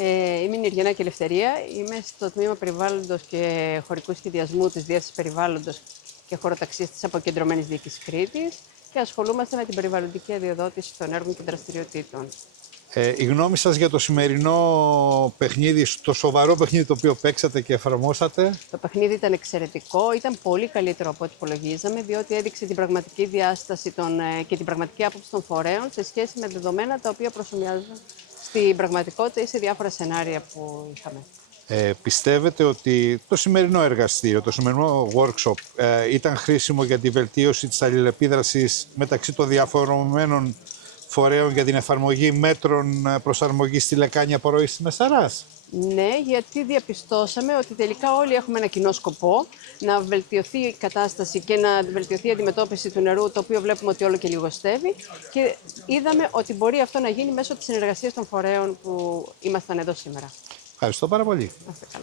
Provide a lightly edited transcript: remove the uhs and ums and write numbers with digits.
Είμαι η Νηριανάκη Ελευθερία. Είμαι στο τμήμα Περιβάλλοντος και Χωρικού Σχεδιασμού της Διεύθυνσης Περιβάλλοντος και Χωροταξίας της Αποκεντρωμένης Διοίκησης Κρήτης και ασχολούμαστε με την περιβαλλοντική αδειοδότηση των έργων και δραστηριοτήτων. Η γνώμη σας για το σημερινό παιχνίδι, το σοβαρό παιχνίδι το οποίο παίξατε και εφαρμόσατε? Το παιχνίδι ήταν εξαιρετικό, ήταν πολύ καλύτερο από ό,τι υπολογίζαμε, διότι έδειξε την πραγματική διάσταση και την πραγματική άποψη των φορέων σε σχέση με δεδομένα τα οποία προσομοιάζουν στην πραγματικότητα ή σε διάφορα σενάρια που είχαμε. Πιστεύετε ότι το σημερινό εργαστήριο, το σημερινό workshop ήταν χρήσιμο για τη βελτίωση της αλληλεπίδρασης μεταξύ των διαφορετικών φορέων για την εφαρμογή μέτρων προσαρμογής στη λεκάνη απορροής της Μεσαράς? Ναι, γιατί διαπιστώσαμε ότι τελικά όλοι έχουμε ένα κοινό σκοπό, να βελτιωθεί η κατάσταση και να βελτιωθεί η αντιμετώπιση του νερού, το οποίο βλέπουμε ότι όλο και λιγοστεύει, και είδαμε ότι μπορεί αυτό να γίνει μέσω της συνεργασίας των φορέων που ήμασταν εδώ σήμερα. Ευχαριστώ πάρα πολύ. Να είστε καλά.